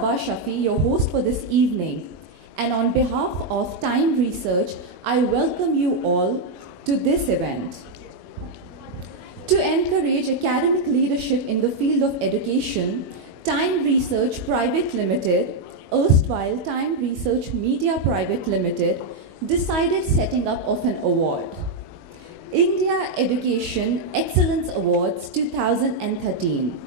Sabah Shafi, your host for this evening. And on behalf of Time Research, I welcome you all to this event. To encourage academic leadership in the field of education, Time Research Private Limited, erstwhile Time Research Media Private Limited, decided setting up of an award. India Education Excellence Awards 2013.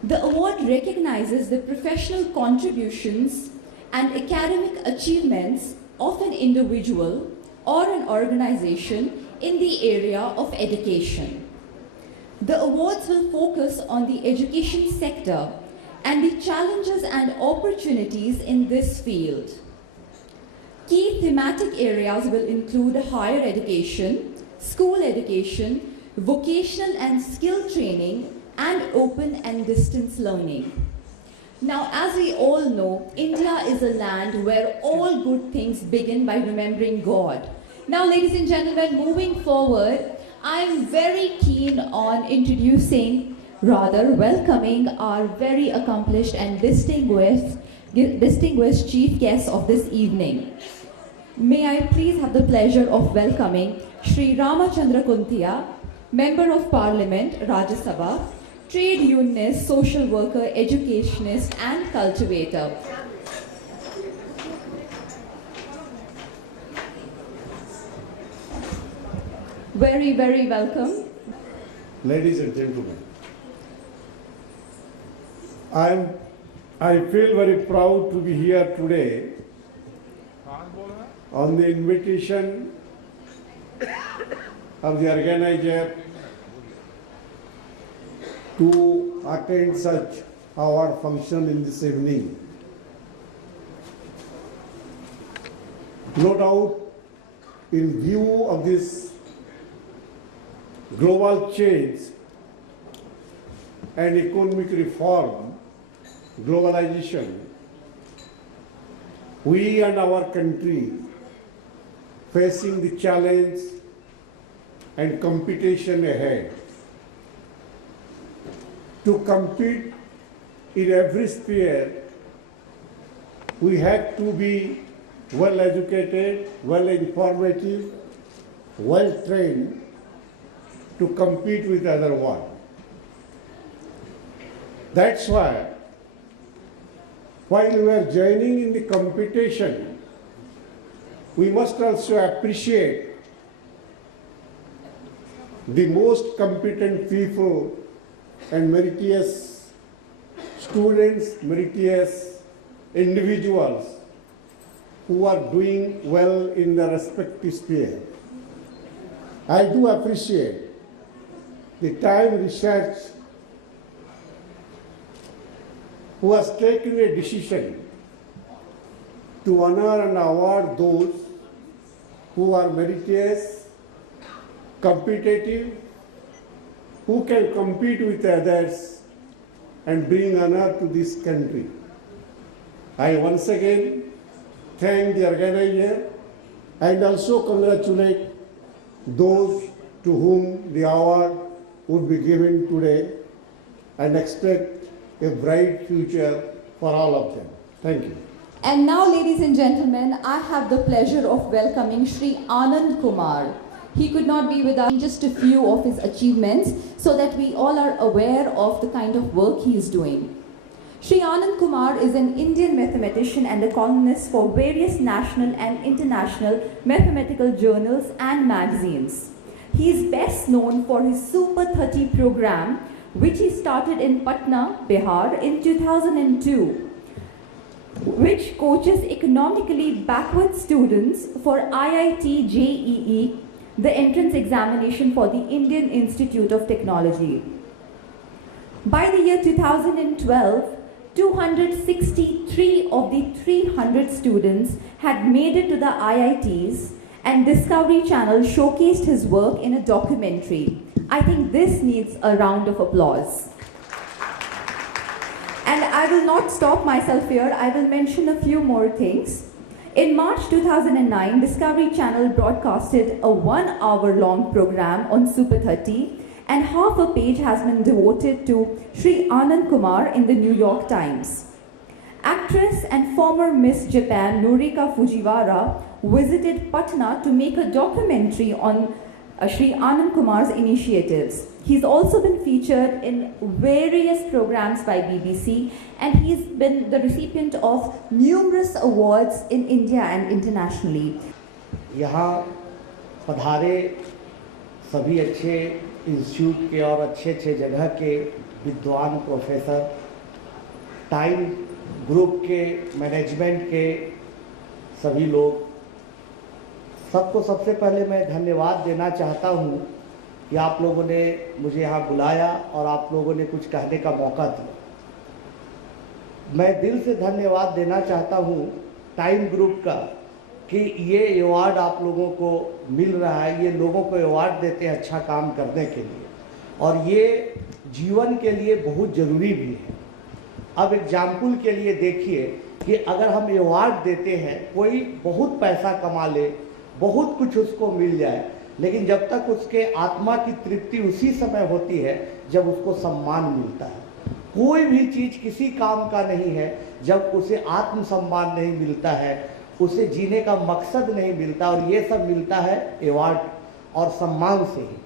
The award recognizes the professional contributions and academic achievements of an individual or an organization in the area of education. The awards will focus on the education sector and the challenges and opportunities in this field. Key thematic areas will include higher education, school education, vocational and skill training, and open and distance learning. Now, as we all know, India is a land where all good things begin by remembering God. Now, ladies and gentlemen, moving forward, I'm very keen on welcoming our very accomplished and distinguished chief guest of this evening. May I please have the pleasure of welcoming Shri Ramachandra Kuntia, Member of Parliament, Rajya Sabha, trade unionist, social worker, educationist, and cultivator. Very, very welcome. Ladies and gentlemen, I feel very proud to be here today on the invitation of the organizer to attend such award function in this evening. No doubt, in view of this global change and economic reform, globalization, we and our country facing the challenge and competition ahead. To compete in every sphere, we have to be well educated, well informative, well trained to compete with the other one. That's why, while we are joining in the competition, we must also appreciate the most competent people and meritorious students, meritorious individuals who are doing well in their respective sphere. I do appreciate the Time Research who has taken a decision to honor and award those who are meritorious, competitive, who can compete with others and bring honor to this country. I once again thank the organizer and also congratulate those to whom the award would be given today and expect a bright future for all of them. Thank you. And now, ladies and gentlemen, I have the pleasure of welcoming Shri Anand Kumar. He could not be with us, just a few of his achievements, so that we all are aware of the kind of work he is doing. Shri Anand Kumar is an Indian mathematician and a columnist for various national and international mathematical journals and magazines. He is best known for his Super 30 program, which he started in Patna, Bihar in 2002, which coaches economically backward students for IIT JEE, the entrance examination for the Indian Institute of Technology. By the year 2012, 263 of the 300 students had made it to the IITs, and Discovery Channel showcased his work in a documentary. I think this needs a round of applause. And I will not stop myself here. I will mention a few more things. In March 2009, Discovery Channel broadcasted a 1-hour-long program on Super 30, and half a page has been devoted to Shri Anand Kumar in the New York Times. Actress and former Miss Japan Norika Fujiwara visited Patna to make a documentary on Sri Anand Kumar's initiatives. He's also been featured in various programs by BBC, and he's been the recipient of numerous awards in India and internationally. यहाँ पधारे सभी अच्छे इंस्टीट्यूट के और अच्छे अच्छे जगह के विद्वान प्रोफेसर, टाइम ग्रुप के मैनेजमेंट के सभी लोग, सबको सबसे पहले मैं धन्यवाद देना चाहता हूँ कि आप लोगों ने मुझे यहाँ बुलाया और आप लोगों ने कुछ कहने का मौका दिया। मैं दिल से धन्यवाद देना चाहता हूँ टाइम ग्रुप का कि ये अवार्ड आप लोगों को मिल रहा है। ये लोगों को अवार्ड देते हैं अच्छा काम करने के लिए, और ये जीवन के लिए बहुत ज़रूरी भी है। अब एग्जाम्पल के लिए देखिए कि अगर हम अवार्ड देते हैं, कोई बहुत पैसा कमा ले, बहुत कुछ उसको मिल जाए, लेकिन जब तक उसके आत्मा की तृप्ति उसी समय होती है जब उसको सम्मान मिलता है। कोई भी चीज़ किसी काम का नहीं है जब उसे आत्म सम्मान नहीं मिलता है, उसे जीने का मकसद नहीं मिलता, और ये सब मिलता है अवार्ड और सम्मान से ही।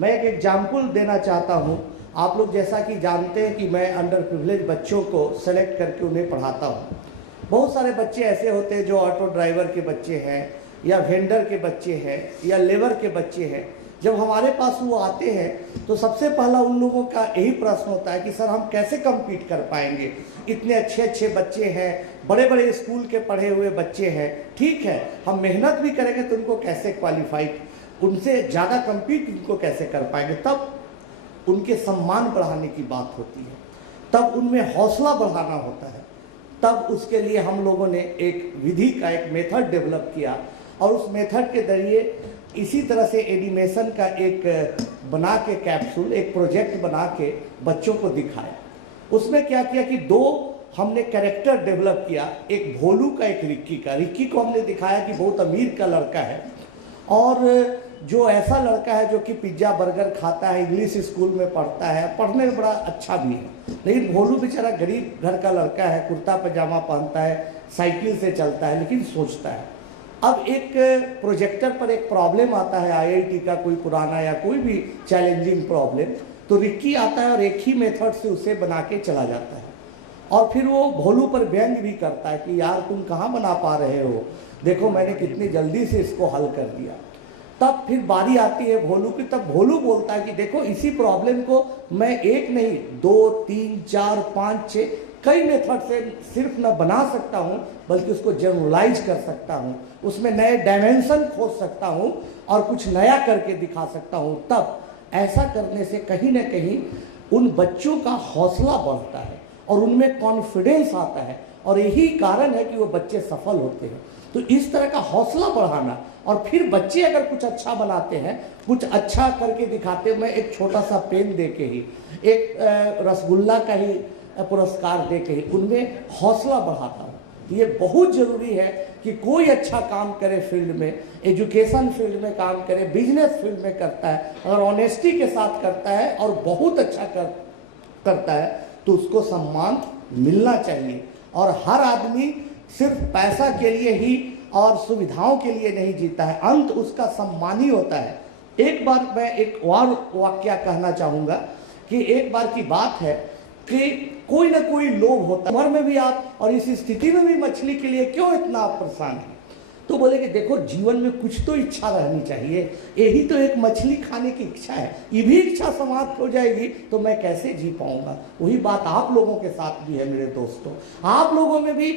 मैं एक एग्जाम्पल देना चाहता हूँ। आप लोग जैसा कि जानते हैं कि मैं अंडर प्रिविलेज बच्चों को सेलेक्ट करके उन्हें पढ़ाता हूँ। बहुत सारे बच्चे ऐसे होते हैं जो ऑटो ड्राइवर के बच्चे हैं, या वेंडर के बच्चे हैं, या लेबर के बच्चे हैं। जब हमारे पास वो आते हैं तो सबसे पहला उन लोगों का यही प्रश्न होता है कि सर हम कैसे कम्पीट कर पाएंगे, इतने अच्छे अच्छे बच्चे हैं, बड़े बड़े स्कूल के पढ़े हुए बच्चे हैं, ठीक है हम मेहनत भी करेंगे तो उनको कैसे क्वालिफाई, उनसे ज़्यादा कम्पीट उनको कैसे कर पाएंगे। तब उनके सम्मान बढ़ाने की बात होती है, तब उनमें हौसला बढ़ाना होता है। तब उसके लिए हम लोगों ने एक विधि का एक मेथड डेवलप किया, और उस मेथड के जरिए इसी तरह से एनिमेशन का एक बना के कैप्सूल, एक प्रोजेक्ट बना के बच्चों को दिखाया। उसमें क्या किया कि दो हमने कैरेक्टर डेवलप किया, एक भोलू का, एक रिक्की का। रिक्की को हमने दिखाया कि बहुत अमीर का लड़का है, और जो ऐसा लड़का है जो कि पिज्ज़ा बर्गर खाता है, इंग्लिश स्कूल में पढ़ता है, पढ़ने में बड़ा अच्छा भी है, लेकिन भोलू बेचारा गरीब घर का लड़का है, कुर्ता पजामा पहनता है, साइकिल से चलता है, लेकिन सोचता है। अब एक प्रोजेक्टर पर एक प्रॉब्लम आता है, आईआईटी का कोई पुराना या कोई भी चैलेंजिंग प्रॉब्लम, तो रिक्की आता है और एक ही मेथड से उसे बना के चला जाता है, और फिर वो भोलू पर व्यंग भी करता है कि यार तुम कहाँ बना पा रहे हो, देखो मैंने कितनी जल्दी से इसको हल कर दिया। तब फिर बारी आती है भोलू की, तब भोलू बोलता है कि देखो इसी प्रॉब्लम को मैं एक नहीं 2, 3, 4, 5, 6 कई मेथड से सिर्फ न बना सकता हूँ, बल्कि उसको जनरलाइज कर सकता हूँ, उसमें नए डायमेंशन खोज सकता हूँ और कुछ नया करके दिखा सकता हूँ। तब ऐसा करने से कहीं ना कहीं उन बच्चों का हौसला बढ़ता है और उनमें कॉन्फिडेंस आता है, और यही कारण है कि वो बच्चे सफल होते हैं। तो इस तरह का हौसला बढ़ाना, और फिर बच्चे अगर कुछ अच्छा बनाते हैं, कुछ अच्छा करके दिखाते हैं, मैं एक छोटा सा पेन दे के ही, एक रसगुल्ला का ही पुरस्कार दे के ही उनमें हौसला बढ़ाता हूँ। ये बहुत ज़रूरी है कि कोई अच्छा काम करे फील्ड में, एजुकेशन फील्ड में काम करे, बिजनेस फील्ड में करता है, अगर ऑनेस्टी के साथ करता है और बहुत अच्छा करता है तो उसको सम्मान मिलना चाहिए। और हर आदमी सिर्फ पैसा के लिए ही और सुविधाओं के लिए नहीं जीता है, अंत उसका सम्मान ही होता है। एक बार मैं एक और वाक्य कहना चाहूँगा कि एक बार की बात है कि कोई ना कोई लोभ होता है, उम्र में भी आप और इस स्थिति में भी मछली के लिए क्यों इतना आप परेशान हैं। तो बोले कि देखो जीवन में कुछ तो इच्छा रहनी चाहिए, यही तो एक मछली खाने की इच्छा है, ये भी इच्छा समाप्त हो जाएगी तो मैं कैसे जी पाऊंगा। वही बात आप लोगों के साथ भी है मेरे दोस्तों, आप लोगों में भी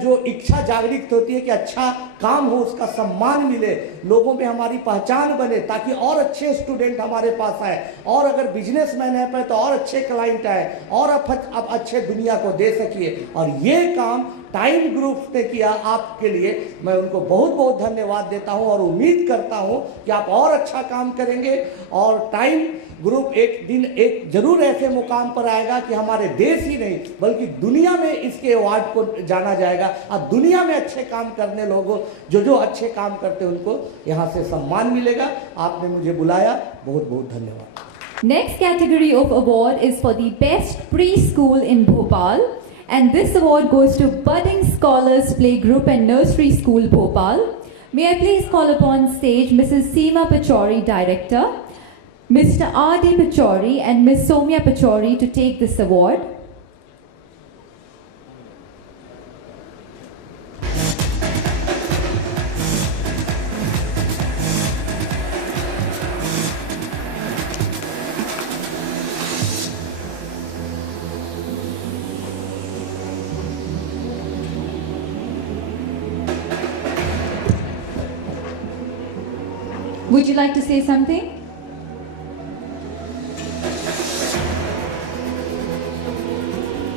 जो इच्छा जागृत होती है कि अच्छा काम हो, उसका सम्मान मिले, लोगों में हमारी पहचान बने, ताकि और अच्छे स्टूडेंट हमारे पास आए, और अगर बिजनेसमैन है पे तो और अच्छे क्लाइंट आए, और अब अच्छे दुनिया को दे सकिए। और ये काम टाइम ग्रुप ने किया आपके लिए, मैं उनको बहुत बहुत धन्यवाद देता हूं, और उम्मीद करता हूं कि आप और अच्छा काम करेंगे, और टाइम ग्रुप एक दिन एक जरूर ऐसे मुकाम पर आएगा कि हमारे देश ही नहीं बल्कि दुनिया में इसके अवार्ड को जाना जाएगा, और दुनिया में अच्छे काम करने लोगों जो अच्छे काम करते हैं उनको यहाँ से सम्मान मिलेगा। आपने मुझे बुलाया, बहुत बहुत धन्यवाद। Next category of award is for the best preschool in Bhopal, And this award goes to Budding Scholars Playgroup and Nursery School, Bhopal. May I please call upon stage Mrs. Seema Pachori, Director, Mr. R.D. Pachori and Ms. Somya Pachori to take this award. Would you like to say something?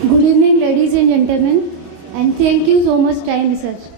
Good evening, ladies and gentlemen, and thank you so much, Time Research.